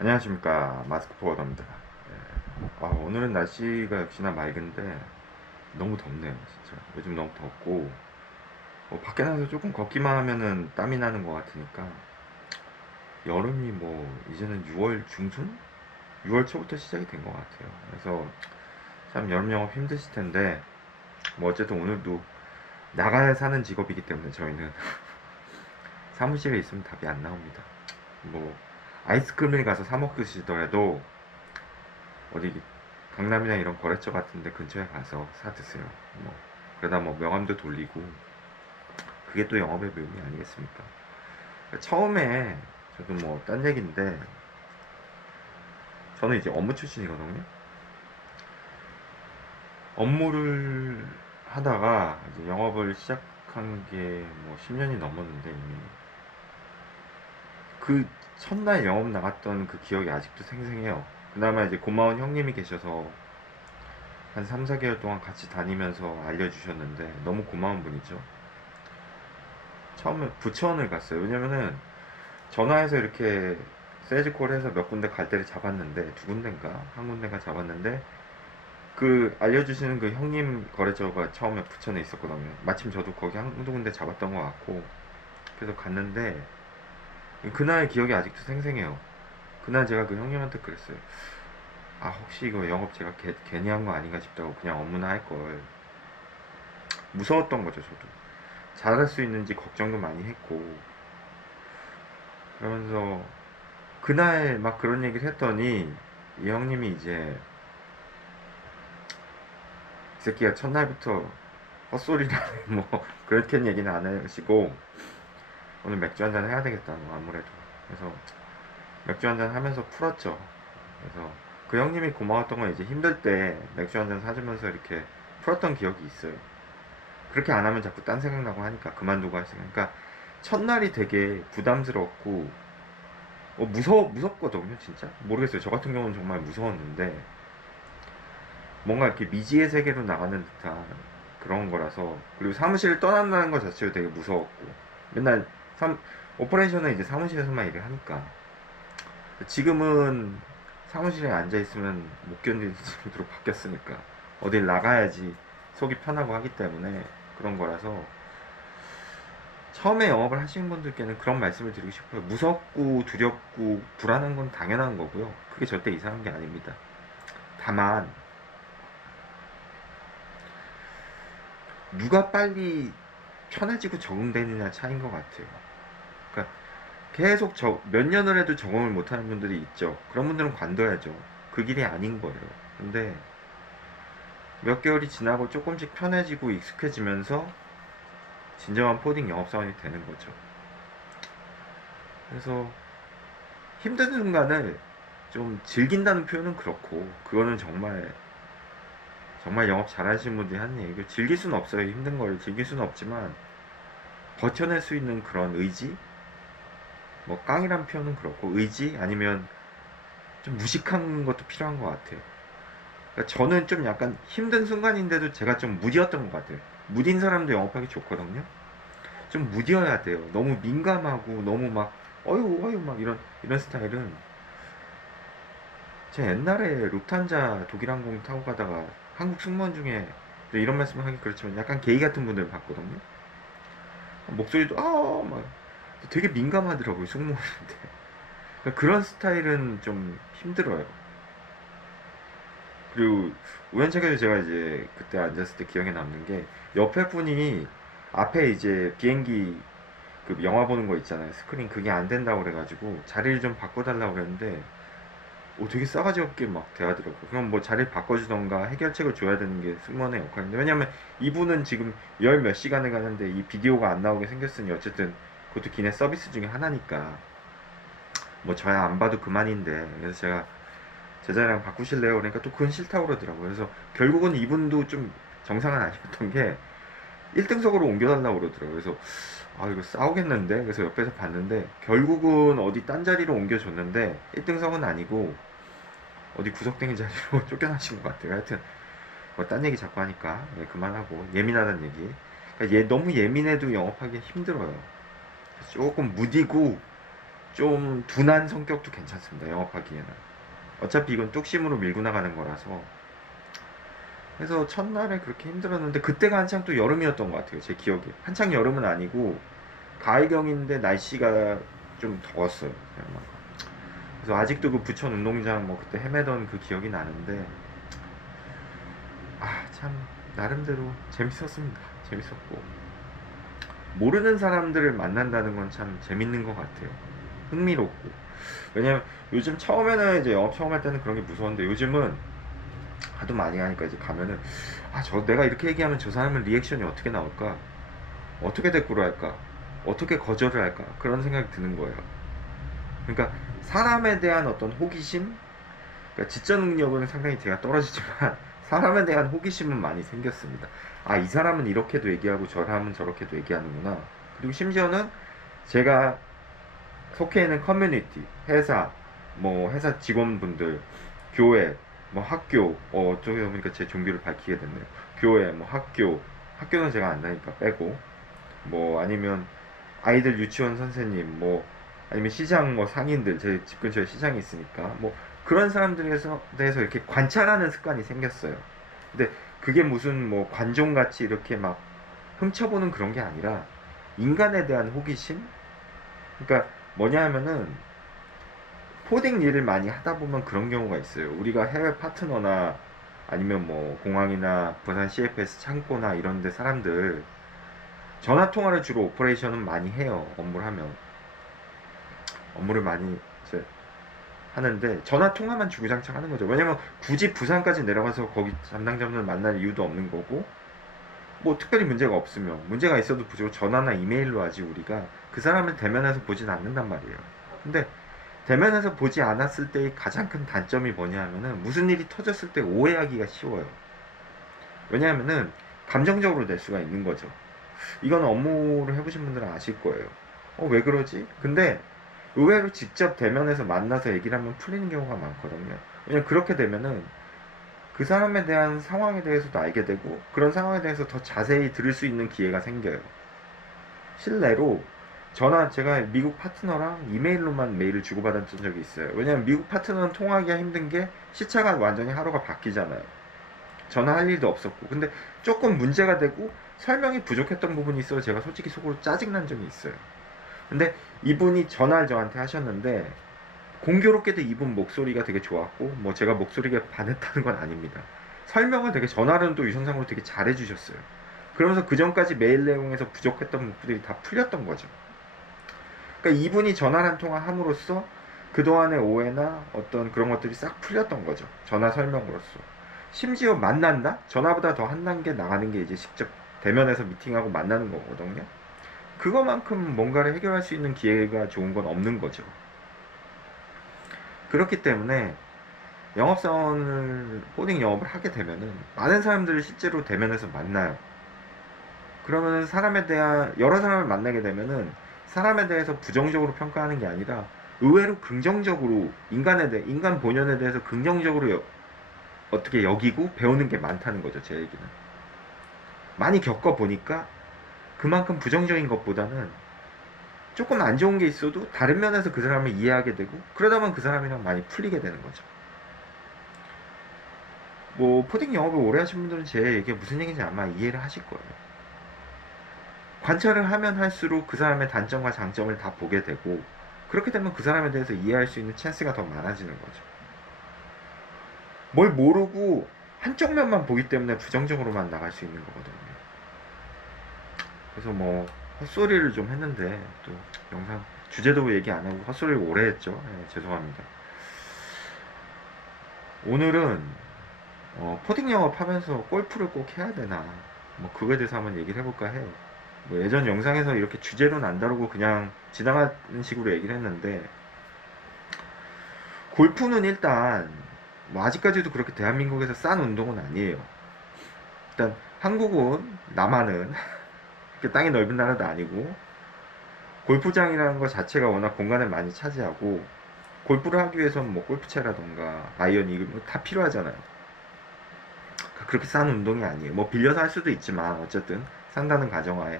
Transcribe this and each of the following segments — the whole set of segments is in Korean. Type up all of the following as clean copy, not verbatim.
안녕하십니까, 마스크 포워더입니다. 오늘은 날씨가 역시나 맑은데 너무 덥네요. 진짜 요즘 너무 덥고, 밖에 나가서 조금 걷기만 하면은 땀이 나는 것 같으니까 여름이 뭐 이제는 6월 중순? 6월 초부터 시작이 된 것 같아요. 그래서 참 여름 영업 힘드실 텐데, 뭐 어쨌든 오늘도 나가야 사는 직업이기 때문에 저희는 사무실에 있으면 답이 안 나옵니다. 뭐 아이스크림을 가서 사 먹으시더라도 어디 강남이나 이런 거래처 같은데 근처에 가서 사 드세요. 뭐 그러다 뭐 명함도 돌리고, 그게 또 영업의 묘미 아니겠습니까? 처음에 저도 뭐 딴 얘기인데, 저는 이제 업무 출신이거든요. 업무를 하다가 이제 영업을 시작한 게 뭐 10년이 넘었는데, 이미 그 첫날 영업 나갔던 그 기억이 아직도 생생해요. 그나마 이제 고마운 형님이 계셔서 한 3, 4개월 동안 같이 다니면서 알려주셨는데, 너무 고마운 분이죠. 처음에 부천을 갔어요. 왜냐면은 전화해서 이렇게 세일즈콜 해서 몇 군데 갈 때를 잡았는데, 두 군데인가 한 군데가 잡았는데, 그 알려주시는 그 형님 거래처가 처음에 부천에 있었거든요. 마침 저도 거기 한두 군데 잡았던 것 같고, 그래서 갔는데 그날 기억이 아직도 생생해요. 그날 제가 그 형님한테 그랬어요. 아, 혹시 이거 영업 제가 괜히 한 거 아닌가 싶다고, 그냥 업무나 할 걸. 무서웠던 거죠, 저도. 잘할 수 있는지 걱정도 많이 했고. 그러면서 그날 막 그런 얘기를 했더니, 이 형님이 이제 이 새끼가 첫날부터 헛소리를 뭐 그렇게 얘기는 안 하시고, 오늘 맥주 한잔 해야 되겠다, 뭐 아무래도. 그래서 맥주 한잔 하면서 풀었죠. 그래서 그 형님이 고마웠던 건, 이제 힘들 때 맥주 한잔 사주면서 이렇게 풀었던 기억이 있어요. 그렇게 안 하면 자꾸 딴 생각나고 하니까 그만두고 하시니까. 그러니까 첫날이 되게 부담스럽고, 무섭거든요, 진짜. 모르겠어요. 저 같은 경우는 정말 무서웠는데, 뭔가 이렇게 미지의 세계로 나가는 듯한 그런 거라서. 그리고 사무실을 떠난다는 것 자체도 되게 무서웠고, 맨날 오퍼레이션은 이제 사무실에서만 일을 하니까. 지금은 사무실에 앉아 있으면 못 견딜 정도로 바뀌었으니까 어딜 나가야지 속이 편하고 하기 때문에 그런 거라서, 처음에 영업을 하시는 분들께는 그런 말씀을 드리고 싶어요. 무섭고 두렵고 불안한 건 당연한 거고요. 그게 절대 이상한 게 아닙니다. 다만 누가 빨리 편해지고 적응되느냐 차이인 것 같아요. 그러니까 계속 몇 년을 해도 적응을 못하는 분들이 있죠. 그런 분들은 관둬야죠. 그 길이 아닌 거예요. 근데 몇 개월이 지나고 조금씩 편해지고 익숙해지면서 진정한 포딩 영업사원이 되는 거죠. 그래서 힘든 순간을 좀 즐긴다는 표현은 그렇고, 그거는 정말 정말 영업 잘하시는 분들이 하는 얘기고, 즐길 수는 없어요. 힘든 걸 즐길 수는 없지만 버텨낼 수 있는 그런 의지, 뭐 깡이란 표현은 그렇고 의지, 아니면 좀 무식한 것도 필요한 것 같아요. 그러니까 저는 좀 약간 힘든 순간인데도 제가 좀 무디었던 것 같아요. 무딘 사람도 영업하기 좋거든요. 좀 무뎌야 돼요. 너무 민감하고 너무 막 어휴 어휴 막 이런 스타일은, 제 옛날에 루프탄자 독일항공 타고 가다가 한국 승무원 중에, 이런 말씀 하기 그렇지만 약간 게이 같은 분들 봤거든요. 목소리도 막 되게 민감하더라고요, 승무원인데. 그러니까 그런 스타일은 좀 힘들어요. 그리고 우연찮게도 제가 이제 그때 앉았을 때 기억에 남는 게, 옆에 분이 앞에 이제 비행기 그 영화 보는 거 있잖아요, 스크린, 그게 안 된다고 그래가지고 자리를 좀 바꿔달라고 그랬는데, 되게 싸가지 없게 막 대하더라고요. 그럼 뭐 자리를 바꿔주던가 해결책을 줘야 되는 게 승무원의 역할인데, 왜냐면 이분은 지금 열 몇 시간을 가는데 이 비디오가 안 나오게 생겼으니 어쨌든 그것도 기내 서비스 중에 하나니까 뭐 저야 안 봐도 그만인데. 그래서 제가 제자리랑 바꾸실래요? 그러니까 또 그건 싫다고 그러더라고요. 그래서 결국은 이분도 좀 정상은 아니었던 게 1등석으로 옮겨달라고 그러더라고요. 그래서 이거 싸우겠는데? 그래서 옆에서 봤는데 결국은 어디 딴 자리로 옮겨줬는데 1등석은 아니고 어디 구석탱이 자리로 쫓겨나신 것 같아요. 하여튼 뭐 딴 얘기 자꾸 하니까 그만하고, 예민하다는 얘기. 그러니까 너무 예민해도 영업하기 힘들어요. 조금 무디고 좀 둔한 성격도 괜찮습니다. 영업하기에는. 어차피 이건 뚝심으로 밀고 나가는 거라서. 그래서 첫날에 그렇게 힘들었는데 그때가 한창 또 여름이었던 것 같아요. 제 기억에. 한창 여름은 아니고 가을경인데 날씨가 좀 더웠어요. 그래서 아직도 그 부천 운동장 뭐 그때 헤매던 그 기억이 나는데 참 나름대로 재밌었습니다. 재밌었고 모르는 사람들을 만난다는 건 참 재밌는 것 같아요. 흥미롭고. 왜냐면 요즘 처음에는 이제 영업 처음 할 때는 그런 게 무서웠는데 요즘은 하도 많이 하니까 이제 가면은 내가 이렇게 얘기하면 저 사람은 리액션이 어떻게 나올까? 어떻게 대꾸를 할까? 어떻게 거절을 할까? 그런 생각이 드는 거예요. 그러니까 사람에 대한 어떤 호기심, 그러니까 지적 능력은 상당히 제가 떨어지지만 사람에 대한 호기심은 많이 생겼습니다. 이 사람은 이렇게도 얘기하고 저 사람은 저렇게도 얘기하는구나. 그리고 심지어는 제가 속해 있는 커뮤니티, 회사, 뭐 회사 직원분들, 교회, 뭐 학교, 어쩌다 보니까 제 종교를 밝히게 됐네요. 교회, 뭐 학교는 제가 안 다니까 빼고, 뭐 아니면 아이들 유치원 선생님, 뭐 아니면 시장 뭐 상인들, 제 집 근처에 시장이 있으니까 뭐 그런 사람들에서 대해서 이렇게 관찰하는 습관이 생겼어요. 근데 그게 무슨 뭐 관종같이 이렇게 막 훔쳐보는 그런 게 아니라 인간에 대한 호기심? 그러니까 뭐냐 하면은 포딩 일을 많이 하다 보면 그런 경우가 있어요. 우리가 해외 파트너나 아니면 뭐 공항이나 부산 CFS 창고나 이런 데 사람들 전화 통화를 주로 오퍼레이션은 많이 해요. 업무를 하면. 업무를 많이 이제 하는데 전화 통화만 주구장창 하는 거죠. 왜냐면 굳이 부산까지 내려가서 거기 담당자분을 만날 이유도 없는 거고 뭐 특별히 문제가 없으면 문제가 있어도 부족 전화나 이메일로 하지 우리가 그 사람을 대면해서 보진 않는단 말이에요. 근데 대면에서 보지 않았을 때의 가장 큰 단점이 뭐냐 하면은 무슨 일이 터졌을 때 오해하기가 쉬워요. 왜냐하면은 감정적으로 될 수가 있는 거죠. 이건 업무를 해보신 분들은 아실 거예요. 왜 그러지? 근데 의외로 직접 대면해서 만나서 얘기를 하면 풀리는 경우가 많거든요. 왜냐면 그렇게 되면은 그 사람에 대한 상황에 대해서도 알게 되고 그런 상황에 대해서 더 자세히 들을 수 있는 기회가 생겨요. 실례로 제가 미국 파트너랑 이메일로만 메일을 주고받았던 적이 있어요. 왜냐면 미국 파트너는 통화하기가 힘든 게 시차가 완전히 하루가 바뀌잖아요. 전화할 일도 없었고. 근데 조금 문제가 되고 설명이 부족했던 부분이 있어서 제가 솔직히 속으로 짜증난 적이 있어요. 근데 이분이 전화를 저한테 하셨는데 공교롭게도 이분 목소리가 되게 좋았고 뭐 제가 목소리가 반했다는 건 아닙니다. 설명을 되게 전화로는 또 유선상으로 되게 잘해 주셨어요. 그러면서 그 전까지 메일 내용에서 부족했던 부분들이 다 풀렸던 거죠. 그러니까 이분이 전화 한 통화 함으로써 그동안의 오해나 어떤 그런 것들이 싹 풀렸던 거죠. 전화 설명으로써. 심지어 만난다? 전화보다 더 한 단계 나가는 게 이제 직접 대면에서 미팅하고 만나는 거거든요. 그거만큼 뭔가를 해결할 수 있는 기회가 좋은 건 없는 거죠. 그렇기 때문에 영업사원을 코딩 영업을 하게 되면은 많은 사람들을 실제로 대면에서 만나요. 그러면은 여러 사람을 만나게 되면은 사람에 대해서 부정적으로 평가하는 게 아니라 의외로 긍정적으로 인간 본연에 대해서 긍정적으로 어떻게 여기고 배우는 게 많다는 거죠. 제 얘기는 많이 겪어보니까 그만큼 부정적인 것보다는 조금 안 좋은 게 있어도 다른 면에서 그 사람을 이해하게 되고 그러다 보면 그 사람이랑 많이 풀리게 되는 거죠. 뭐 포딩 영업을 오래 하신 분들은 제 얘기가 무슨 얘기인지 아마 이해를 하실 거예요. 관찰을 하면 할수록 그 사람의 단점과 장점을 다 보게 되고 그렇게 되면 그 사람에 대해서 이해할 수 있는 찬스가 더 많아지는 거죠. 뭘 모르고 한쪽 면만 보기 때문에 부정적으로만 나갈 수 있는 거거든요. 그래서 뭐 헛소리를 좀 했는데 또 영상 주제도 얘기 안 하고 헛소리를 오래 했죠. 죄송합니다. 오늘은 포딩 영업하면서 골프를 꼭 해야 되나 뭐 그거에 대해서 한번 얘기를 해볼까 해요. 뭐 예전 영상에서 이렇게 주제로는 안 다루고 그냥 지나가는 식으로 얘기를 했는데 골프는 일단 뭐 아직까지도 그렇게 대한민국에서 싼 운동은 아니에요. 일단 한국은 남한은 땅이 넓은 나라도 아니고 골프장이라는 것 자체가 워낙 공간을 많이 차지하고 골프를 하기 위해서는 뭐 골프채라던가 아이언 이글 다 필요하잖아요. 그렇게 싼 운동이 아니에요. 뭐 빌려서 할 수도 있지만 어쨌든 산다는 가정하에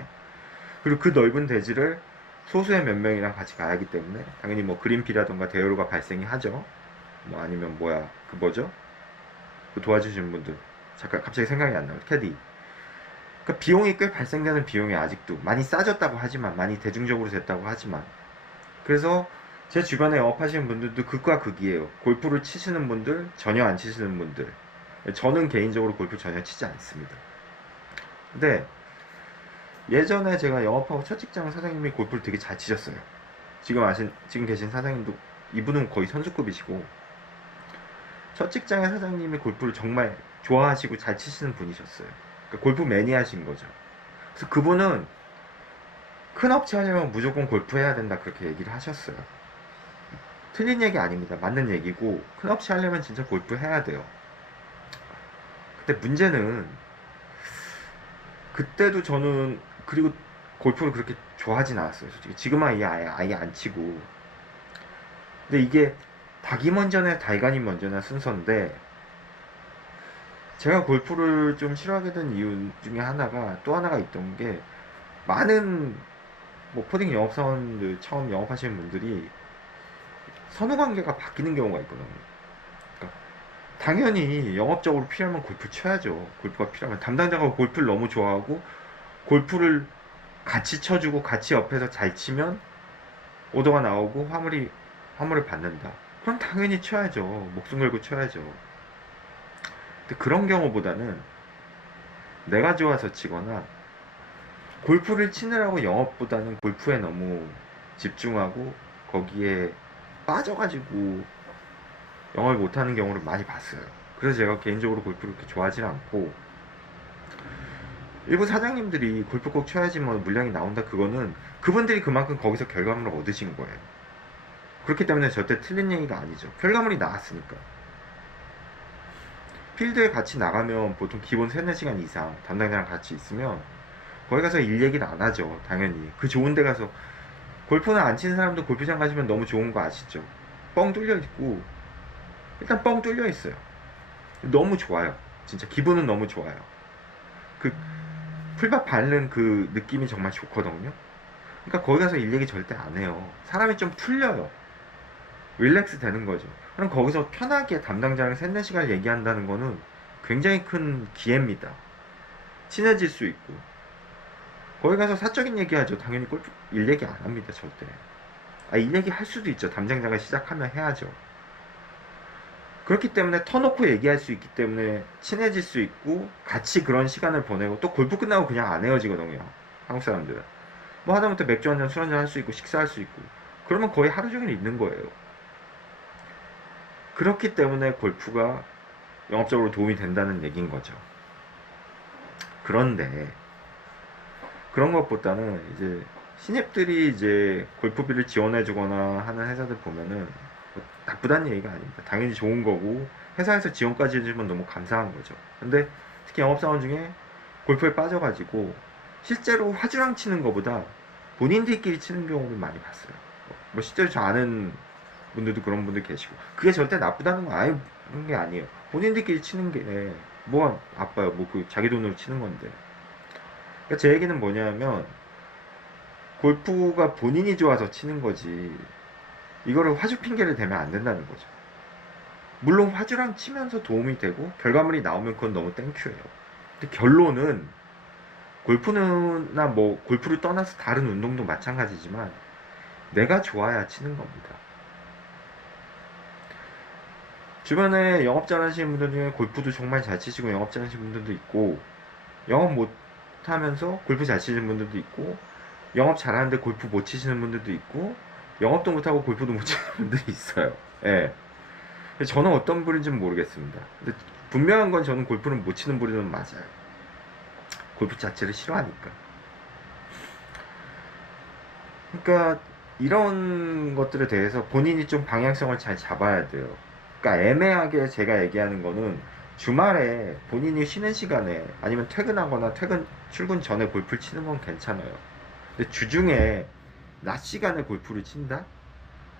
그리고 그 넓은 대지를 소수의 몇 명이랑 같이 가야 하기 때문에 당연히 뭐 그린피라던가 대여료가 발생이 하죠. 뭐 아니면 뭐야 그 뭐죠? 그 도와주시는 분들 잠깐 갑자기 생각이 안 나요. 캐디. 그러니까 비용이 꽤 발생되는 비용이 아직도 많이 싸졌다고 하지만 많이 대중적으로 됐다고 하지만 그래서 제 주변에 영업하시는 분들도 극과 극이에요. 골프를 치시는 분들, 전혀 안 치시는 분들. 저는 개인적으로 골프 전혀 치지 않습니다. 근데 예전에 제가 영업하고 첫 직장 사장님이 골프를 되게 잘 치셨어요. 지금 계신 사장님도 이분은 거의 선수급이시고 첫 직장의 사장님이 골프를 정말 좋아하시고 잘 치시는 분이셨어요. 그러니까 골프 매니아신 거죠. 그래서 그분은 큰 업체 하려면 무조건 골프 해야 된다 그렇게 얘기를 하셨어요. 틀린 얘기 아닙니다. 맞는 얘기고 큰 업체 하려면 진짜 골프 해야 돼요. 근데 문제는 그때도 저는 그리고 골프를 그렇게 좋아하진 않았어요. 솔직히 지금은 아예 안 치고 근데 이게 닭이 먼저냐 달간이 먼저냐 순서인데 제가 골프를 좀 싫어하게 된 이유 중에 하나가 또 하나가 있던 게 많은 뭐 코딩 영업사원들 처음 영업하시는 분들이 선후관계가 바뀌는 경우가 있거든요. 그러니까 당연히 영업적으로 필요하면 골프 쳐야죠. 골프가 필요하면 담당자가 골프를 너무 좋아하고 골프를 같이 쳐주고 같이 옆에서 잘 치면 오더가 나오고 화물을 받는다. 그럼 당연히 쳐야죠. 목숨 걸고 쳐야죠. 근데 그런 경우보다는 내가 좋아서 치거나 골프를 치느라고 영업보다는 골프에 너무 집중하고 거기에 빠져가지고 영업을 못하는 경우를 많이 봤어요. 그래서 제가 개인적으로 골프를 그렇게 좋아하지는 않고 일부 사장님들이 골프 꼭 쳐야지 뭐 물량이 나온다 그거는 그분들이 그만큼 거기서 결과물을 얻으신 거예요. 그렇기 때문에 절대 틀린 얘기가 아니죠. 결과물이 나왔으니까. 필드에 같이 나가면 보통 기본 3-4시간 이상 담당자랑 같이 있으면 거기 가서 일 얘기를 안 하죠. 당연히. 그 좋은 데 가서 골프는 안 치는 사람도 골프장 가시면 너무 좋은 거 아시죠? 뻥 뚫려 있고 일단 뻥 뚫려 있어요. 너무 좋아요. 진짜 기분은 너무 좋아요. 그 풀밭 밟는 그 느낌이 정말 좋거든요. 그러니까 거기 가서 일 얘기 절대 안 해요. 사람이 좀 풀려요. 릴렉스 되는 거죠. 그럼 거기서 편하게 담당자랑 3-4시간 얘기한다는 거는 굉장히 큰 기회입니다. 친해질 수 있고. 거기 가서 사적인 얘기하죠. 당연히 골프 일 얘기 안 합니다. 절대. 일 얘기 할 수도 있죠. 담당자가 시작하면 해야죠. 그렇기 때문에 터놓고 얘기할 수 있기 때문에 친해질 수 있고 같이 그런 시간을 보내고 또 골프 끝나고 그냥 안 헤어지거든요. 한국 사람들은. 뭐 하다못해 맥주 한잔 술 한잔 할 수 있고 식사할 수 있고 그러면 거의 하루 종일 있는 거예요. 그렇기 때문에 골프가 영업적으로 도움이 된다는 얘기인 거죠. 그런데 그런 것보다는 이제 신입들이 이제 골프비를 지원해주거나 하는 회사들 보면은 뭐 나쁘다는 얘기가 아닙니다. 당연히 좋은 거고 회사에서 지원까지 해주면 너무 감사한 거죠. 근데 특히 영업사원 중에 골프에 빠져가지고 실제로 화주랑 치는 것보다 본인들끼리 치는 경우를 많이 봤어요. 뭐 실제로 저 아는 분들도 그런 분들 계시고 그게 절대 나쁘다는 건 아예 그런 게 아니에요. 본인들끼리 치는 게 뭐가 나빠요. 뭐 그 자기 돈으로 치는 건데. 그러니까 제 얘기는 뭐냐면 골프가 본인이 좋아서 치는 거지 이거를 화주 핑계를 대면 안 된다는 거죠. 물론 화주랑 치면서 도움이 되고 결과물이 나오면 그건 너무 땡큐예요. 근데 결론은 골프나 뭐 골프를 떠나서 다른 운동도 마찬가지지만 내가 좋아야 치는 겁니다. 주변에 영업 잘하시는 분들 중에 골프도 정말 잘 치시고 영업 잘하시는 분들도 있고 영업 못하면서 골프 잘 치시는 분들도 있고 영업 잘하는데 골프 못 치시는 분들도 있고 영업도 못하고 골프도 못 치는 분들이 있어요. 예. 저는 어떤 분인지는 모르겠습니다. 근데 분명한 건 저는 골프를 못 치는 분은 맞아요. 골프 자체를 싫어하니까. 그러니까 이런 것들에 대해서 본인이 좀 방향성을 잘 잡아야 돼요. 그러니까 애매하게 제가 얘기하는 거는 주말에 본인이 쉬는 시간에 아니면 퇴근하거나 출근 전에 골프를 치는 건 괜찮아요. 근데 주중에 낮 시간에 골프를 친다?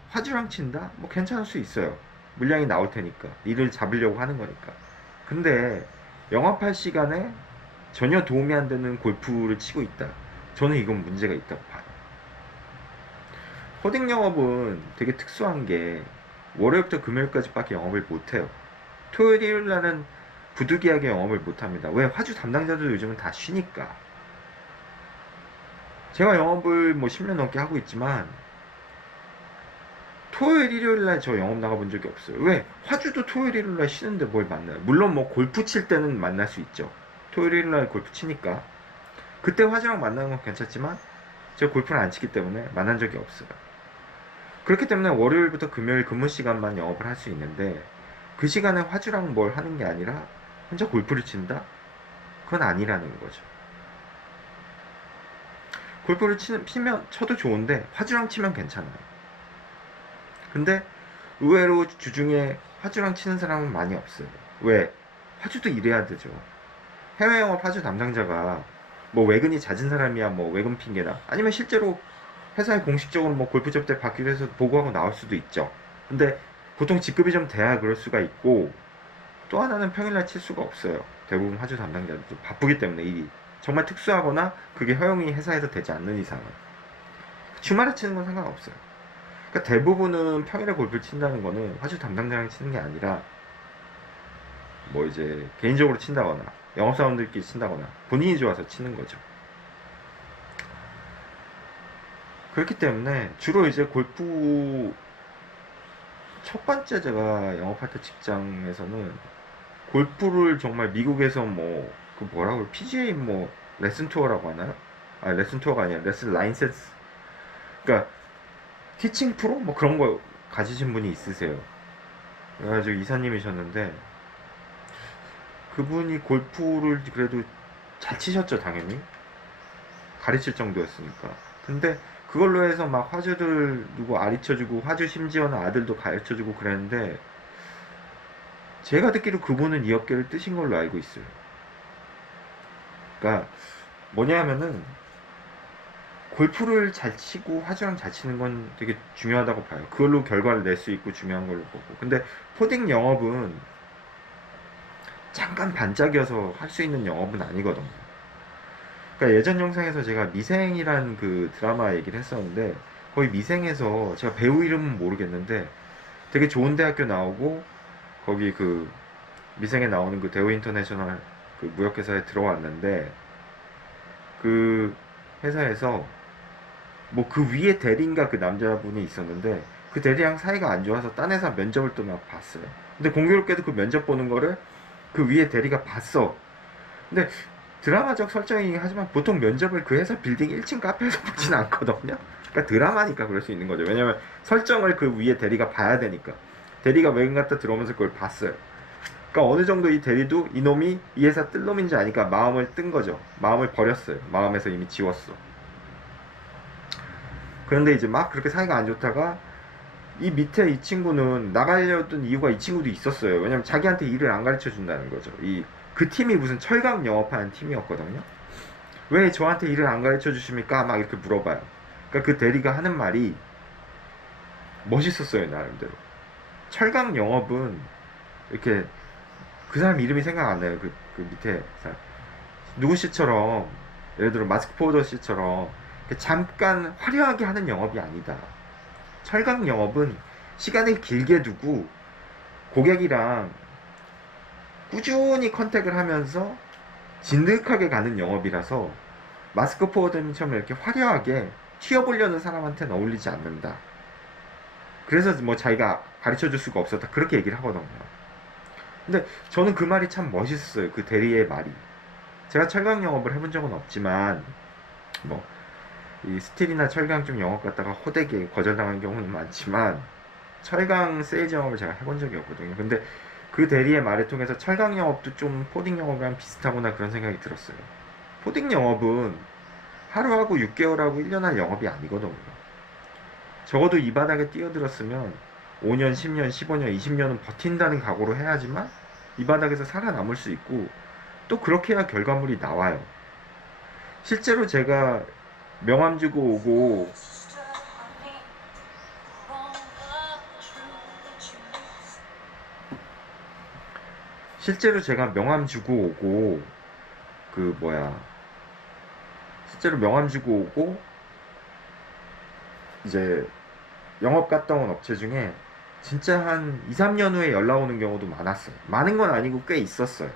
화주랑 친다? 뭐 괜찮을 수 있어요. 물량이 나올 테니까. 일을 잡으려고 하는 거니까. 근데 영업할 시간에 전혀 도움이 안 되는 골프를 치고 있다. 저는 이건 문제가 있다고 봐요. 코딩 영업은 되게 특수한 게 월요일부터 금요일까지밖에 영업을 못해요. 토요일, 일요일 날은 부득이하게 영업을 못합니다. 왜? 화주 담당자도 요즘은 다 쉬니까. 제가 영업을 뭐 10년 넘게 하고 있지만 토요일, 일요일 날 저 영업 나가본 적이 없어요. 왜? 화주도 토요일, 일요일 날 쉬는데 뭘 만나요? 물론 뭐 골프 칠 때는 만날 수 있죠. 토요일, 일요일 날 골프 치니까. 그때 화주랑 만나는 건 괜찮지만 제가 골프를 안 치기 때문에 만난 적이 없어요. 그렇기 때문에 월요일부터 금요일 근무 시간만 영업을 할 수 있는데 그 시간에 화주랑 뭘 하는 게 아니라 혼자 골프를 친다? 그건 아니라는 거죠. 골프를 치면 쳐도 좋은데 화주랑 치면 괜찮아요. 근데 의외로 주중에 화주랑 치는 사람은 많이 없어요. 왜? 화주도 일해야 되죠. 해외 영업 화주 담당자가 뭐 외근이 잦은 사람이야 뭐 외근 핑계나 아니면 실제로 회사에 공식적으로 뭐 골프 접대 받기로 해서 보고하고 나올 수도 있죠. 근데 보통 직급이 좀 돼야 그럴 수가 있고 또 하나는 평일날 칠 수가 없어요. 대부분 화주 담당자들도 바쁘기 때문에 일이 정말 특수하거나 그게 허용이 회사에서 되지 않는 이상은 주말에 치는 건 상관없어요. 그러니까 대부분은 평일에 골프를 친다는 거는 화주 담당자랑 치는 게 아니라 뭐 이제 개인적으로 친다거나 영업사원들끼리 친다거나 본인이 좋아서 치는 거죠. 그렇기 때문에 주로 이제 골프 첫 번째 제가 영업할 때 직장에서는 골프를 정말 미국에서 뭐 그 뭐라고 PGA 뭐 레슨 투어라고 하나요? 아 레슨 투어가 아니라 레슨 라이센스 그러니까 티칭 프로 뭐 그런 거 가지신 분이 있으세요. 그래가지고 이사님이셨는데 그분이 골프를 그래도 잘 치셨죠 당연히 가르칠 정도였으니까. 근데 그걸로 해서 막 화주들 누구 가르쳐주고 화주 심지어는 아들도 가르쳐주고 그랬는데 제가 듣기로 그분은 이 업계를 뜨신 걸로 알고 있어요. 그러니까 뭐냐면은 골프를 잘 치고 화주랑 잘 치는 건 되게 중요하다고 봐요. 그걸로 결과를 낼 수 있고 중요한 걸로 보고. 근데 포딩 영업은 잠깐 반짝여서 할 수 있는 영업은 아니거든요. 그러니까 예전 영상에서 제가 미생이란 그 드라마 얘기를 했었는데 거의 미생에서 제가 배우 이름은 모르겠는데 되게 좋은 대학교 나오고 거기 그 미생에 나오는 그 대우 인터내셔널 그 무역회사에 들어왔는데 그 회사에서 뭐 그 위에 대리인가 그 남자분이 있었는데 그 대리랑 사이가 안 좋아서 딴 회사 면접을 또 막 봤어요. 근데 공교롭게도 그 면접 보는 거를 그 위에 대리가 봤어. 근데 드라마적 설정이긴 하지만 보통 면접을 그 회사 빌딩 1층 카페에서 보진 않거든요. 그러니까 드라마니까 그럴 수 있는 거죠. 왜냐면 설정을 그 위에 대리가 봐야 되니까. 대리가 외근 갔다 들어오면서 그걸 봤어요. 그러니까 어느 정도 이 대리도 이놈이 이 회사 뜰 놈인지 아니까 마음을 뜬 거죠. 마음을 버렸어요. 마음에서 이미 지웠어. 그런데 이제 막 그렇게 사이가 안 좋다가 이 밑에 이 친구는 나가려던 이유가 이 친구도 있었어요. 왜냐면 자기한테 일을 안 가르쳐 준다는 거죠. 그 팀이 무슨 철강 영업하는 팀이었거든요. 왜 저한테 일을 안 가르쳐 주십니까? 막 이렇게 물어봐요. 그러니까 그 대리가 하는 말이 멋있었어요, 나름대로. 철강 영업은 이렇게 그 사람 이름이 생각 안 나요. 그 밑에 사람. 누구 씨처럼 예를 들어 마스크 포더 씨처럼 잠깐 화려하게 하는 영업이 아니다. 철강 영업은 시간을 길게 두고 고객이랑 꾸준히 컨택을 하면서 진득하게 가는 영업이라서 마스크 포워드님처럼 이렇게 화려하게 튀어보려는 사람한테는 어울리지 않는다. 그래서 뭐 자기가 가르쳐 줄 수가 없었다. 그렇게 얘기를 하거든요. 근데 저는 그 말이 참 멋있었어요. 그 대리의 말이. 제가 철강 영업을 해본 적은 없지만 뭐 이 스틸이나 철강 쪽 영업 갔다가 호되게 거절당한 경우는 많지만 철강 세일즈 영업을 제가 해본 적이 없거든요. 근데 그 대리의 말을 통해서 철강 영업도 좀 포딩 영업이랑 비슷하구나 그런 생각이 들었어요. 포딩 영업은 하루하고 6개월하고 1년 할 영업이 아니거든요. 적어도 이 바닥에 뛰어들었으면 5년, 10년, 15년, 20년은 버틴다는 각오로 해야지만 이 바닥에서 살아남을 수 있고 또 그렇게 해야 결과물이 나와요. 실제로 제가 명함 주고 오고 실제로 제가 명함 주고 오고 그 뭐야 실제로 명함 주고 오고 이제 영업 갔다 온 업체 중에 진짜 한 2, 3년 후에 연락 오는 경우도 많았어요. 많은 건 아니고 꽤 있었어요.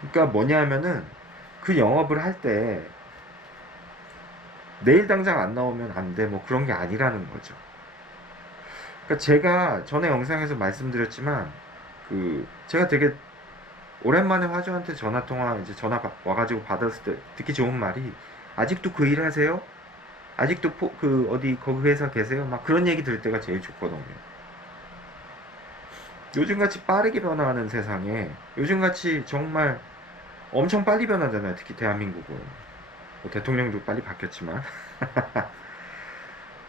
그러니까 뭐냐 하면은 그 영업을 할 때 내일 당장 안 나오면 안 돼, 뭐 그런 게 아니라는 거죠. 그러니까 제가 전에 영상에서 말씀드렸지만 제가 되게 오랜만에 화주한테 전화 통화 이제 와가지고 받았을 때 듣기 좋은 말이, 아직도 그 일 하세요? 아직도 어디 거기 회사 계세요? 막 그런 얘기 들을 때가 제일 좋거든요. 요즘같이 빠르게 변화하는 세상에, 요즘같이 정말 엄청 빨리 변하잖아요. 특히 대한민국은. 뭐 대통령도 빨리 바뀌었지만.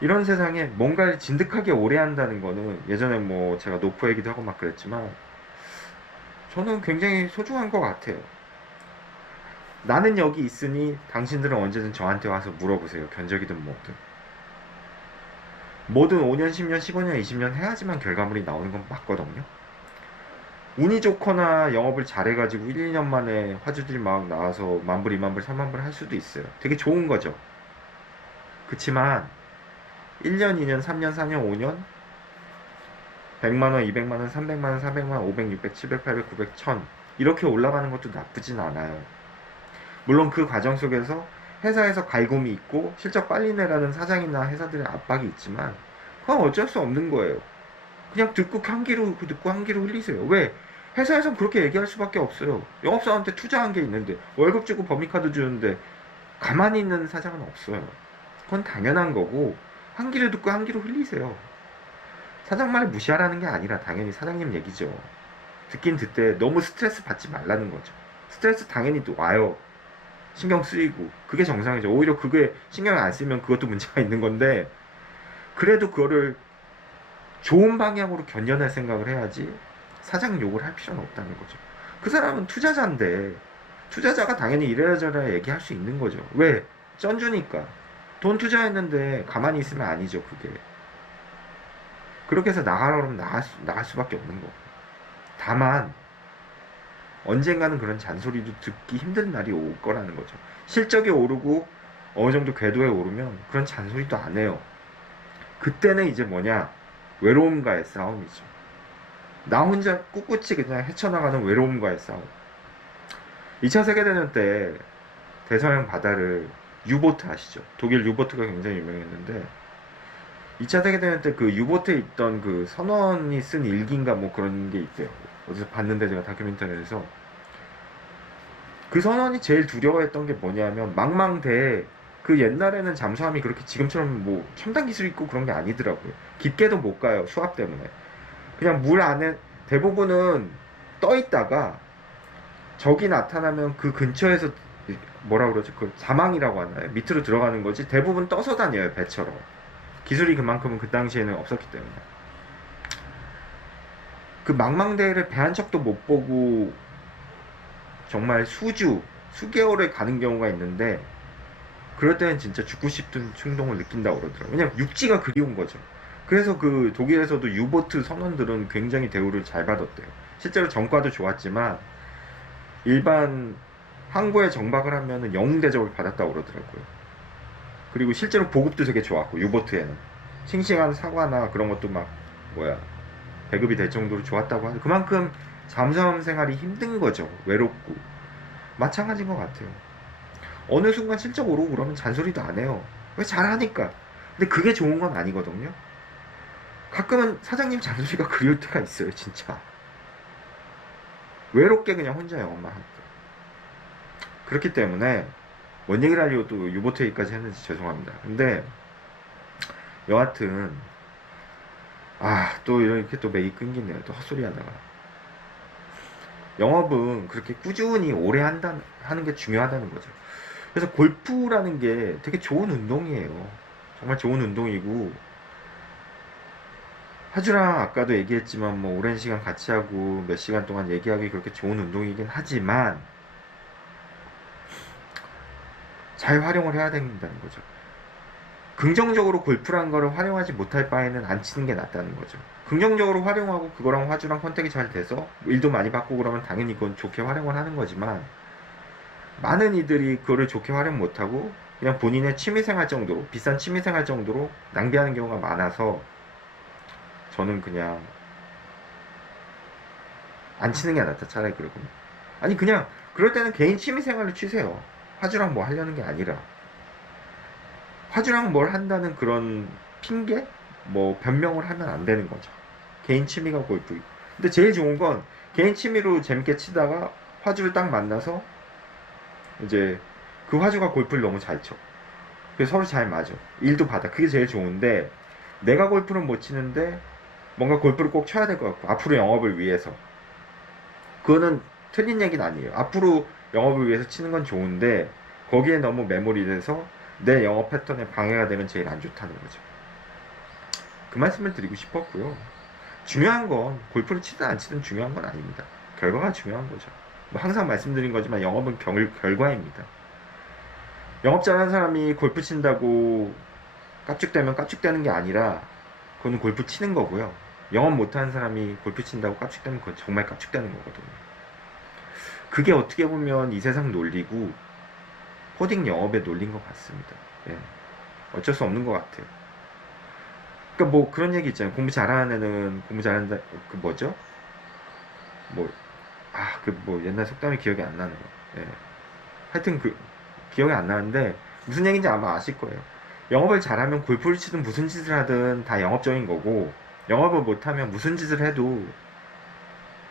이런 세상에 뭔가를 진득하게 오래 한다는 거는, 예전에 뭐 제가 노포 얘기도 하고 막 그랬지만, 저는 굉장히 소중한 것 같아요. 나는 여기 있으니 당신들은 언제든 저한테 와서 물어보세요. 견적이든 뭐든. 뭐든 5년, 10년, 15년, 20년 해야지만 결과물이 나오는 건 맞거든요. 운이 좋거나 영업을 잘해가지고 1, 2년 만에 화주들이 막 나와서 만불, 2만불, 3만불 할 수도 있어요. 되게 좋은 거죠. 그치만 1년, 2년, 3년, 4년, 5년 100만원, 200만원, 300만원, 400만원, 500, 600, 700, 800, 900, 1000 이렇게 올라가는 것도 나쁘진 않아요. 물론 그 과정 속에서 회사에서 갈굼이 있고 실적 빨리 내라는 사장이나 회사들의 압박이 있지만, 그건 어쩔 수 없는 거예요. 그냥 듣고 한 귀로 흘리세요. 왜? 회사에선 그렇게 얘기할 수밖에 없어요. 영업사원한테 투자한 게 있는데, 월급 주고 법인카드 주는데 가만히 있는 사장은 없어요. 그건 당연한 거고, 한 귀로 듣고 한 귀로 흘리세요. 사장 말을 무시하라는 게 아니라 당연히 사장님 얘기죠. 듣긴 듣되 너무 스트레스 받지 말라는 거죠. 스트레스 당연히 또 와요. 신경 쓰이고 그게 정상이죠. 오히려 그게 신경 안 쓰면 그것도 문제가 있는 건데, 그래도 그거를 좋은 방향으로 견뎌낼 생각을 해야지 사장 욕을 할 필요는 없다는 거죠. 그 사람은 투자자인데, 투자자가 당연히 이래라 저래라 얘기할 수 있는 거죠. 왜? 쩐주니까. 돈 투자했는데 가만히 있으면 아니죠, 그게. 그렇게 해서 나가라 그러면 나갈 수밖에 없는 거고. 다만 언젠가는 그런 잔소리도 듣기 힘든 날이 올 거라는 거죠. 실적이 오르고 어느 정도 궤도에 오르면 그런 잔소리도 안 해요. 그때는 이제 뭐냐? 외로움과의 싸움이죠. 나 혼자 꿋꿋이 그냥 헤쳐나가는 외로움과의 싸움. 2차 세계대전 때 대서양 바다를, 유보트 아시죠? 독일 유보트가 굉장히 유명했는데, 2차 세계대전 때 그 유보트에 있던 그 선원이 쓴 일기인가 뭐 그런 게 있대요. 어디서 봤는데 제가 다큐멘터리에서. 그 선원이 제일 두려워했던 게 뭐냐면, 망망대해, 그 옛날에는 잠수함이 그렇게 지금처럼 뭐 첨단 기술이 있고 그런 게 아니더라고요. 깊게도 못 가요. 수압 때문에. 그냥 물 안에 대부분은 떠 있다가 적이 나타나면 그 근처에서, 뭐라 그러죠? 그 자망이라고 하나요? 밑으로 들어가는 거지. 대부분 떠서 다녀요, 배처럼. 기술이 그만큼은 그 당시에는 없었기 때문에. 그 망망대해를 배 한 척도 못 보고 정말 수개월을 가는 경우가 있는데, 그럴 때는 진짜 죽고 싶은 충동을 느낀다고 그러더라고요. 왜냐면 육지가 그리운 거죠. 그래서 그 독일에서도 유보트 선원들은 굉장히 대우를 잘 받았대요. 실제로 전과도 좋았지만 일반 항구에 정박을 하면은 영웅 대접을 받았다고 그러더라고요. 그리고 실제로 보급도 되게 좋았고, 유보트에는 싱싱한 사과나 그런 것도 막 배급이 될 정도로 좋았다고 하죠. 그만큼 잠수함 생활이 힘든 거죠. 외롭고. 마찬가지인 것 같아요. 어느 순간 실적 오르고 그러면 잔소리도 안 해요. 왜? 잘하니까. 근데 그게 좋은 건 아니거든요. 가끔은 사장님 잔소리가 그리울 때가 있어요, 진짜. 외롭게 그냥 혼자 영업만 하니까. 그렇기 때문에 뭔 얘기를 하려고 또 유보트 얘기까지 했는지 죄송합니다. 근데 여하튼 또 이렇게 또 맥이 끊기네요. 또 헛소리 하다가. 영업은 그렇게 꾸준히 오래 하는 게 중요하다는 거죠. 그래서 골프라는 게 되게 좋은 운동이에요. 정말 좋은 운동이고, 하주랑 아까도 얘기했지만 뭐 오랜 시간 같이 하고 몇 시간 동안 얘기하기 그렇게 좋은 운동이긴 하지만 잘 활용을 해야 된다는 거죠. 긍정적으로 골프란 거를 활용하지 못할 바에는 안 치는 게 낫다는 거죠. 긍정적으로 활용하고 그거랑 화주랑 컨택이 잘 돼서 일도 많이 받고 그러면 당연히 그건 좋게 활용을 하는 거지만, 많은 이들이 그거를 좋게 활용 못하고 그냥 본인의 취미생활 정도로, 비싼 취미생활 정도로 낭비하는 경우가 많아서 저는 그냥 안 치는 게 낫다, 차라리. 그러고 아니 그냥 그럴 때는 개인 취미생활로 치세요. 화주랑 뭐 하려는 게 아니라. 화주랑 뭘 한다는 그런 핑계? 뭐 변명을 하면 안 되는 거죠. 개인 취미가 골프. 근데 제일 좋은 건 개인 취미로 재밌게 치다가 화주를 딱 만나서 이제 그 화주가 골프를 너무 잘 쳐. 그래서 서로 잘 맞아. 일도 받아. 그게 제일 좋은데 내가 골프는 못 치는데 뭔가 골프를 꼭 쳐야 될 것 같고 앞으로 영업을 위해서. 그거는 틀린 얘기는 아니에요. 앞으로 영업을 위해서 치는 건 좋은데 거기에 너무 매몰이 돼서 내 영업 패턴에 방해가 되면 제일 안 좋다는 거죠. 그 말씀을 드리고 싶었고요. 중요한 건 골프를 치든 안 치든 중요한 건 아닙니다. 결과가 중요한 거죠. 뭐 항상 말씀드린 거지만 영업은 결과입니다. 영업 잘하는 사람이 골프 친다고 깝죽되면 깝죽되는 게 아니라 그거는 골프 치는 거고요. 영업 못하는 사람이 골프 친다고 깝죽되면 그건 정말 깝죽되는 거거든요. 그게 어떻게 보면 이 세상 논리고 코딩 영업의 논리인 것 같습니다. 예. 어쩔 수 없는 것 같아요. 그러니까 뭐 그런 얘기 있잖아요. 공부 잘하는 애는 공부 잘한다. 그 뭐죠? 뭐 그 뭐 옛날 속담이 기억이 안 나네요. 예. 하여튼 그 기억이 안 나는데 무슨 얘기인지 아마 아실 거예요. 영업을 잘하면 골프를 치든 무슨 짓을 하든 다 영업적인 거고 영업을 못하면 무슨 짓을 해도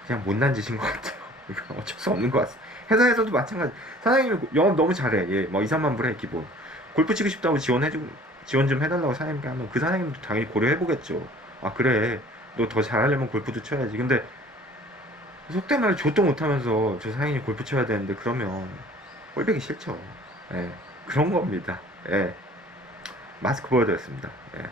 그냥 못난 짓인 것 같아요. 이거 어쩔 수 없는 것 같아요. 회사에서도 마찬가지. 사장님이 영업 너무 잘해. 예, 뭐 2, 3만 불에 기본. 골프 치고 싶다고 지원 좀 해달라고 사장님께 하면 그 사장님도 당연히 고려해보겠죠. 아, 그래. 너 더 잘하려면 골프도 쳐야지. 근데 속된 말로 좆도 못하면서 저 사장님이 골프 쳐야 되는데 그러면 꼴보기 싫죠. 예, 그런 겁니다. 예, 마스크 보여드렸습니다. 예.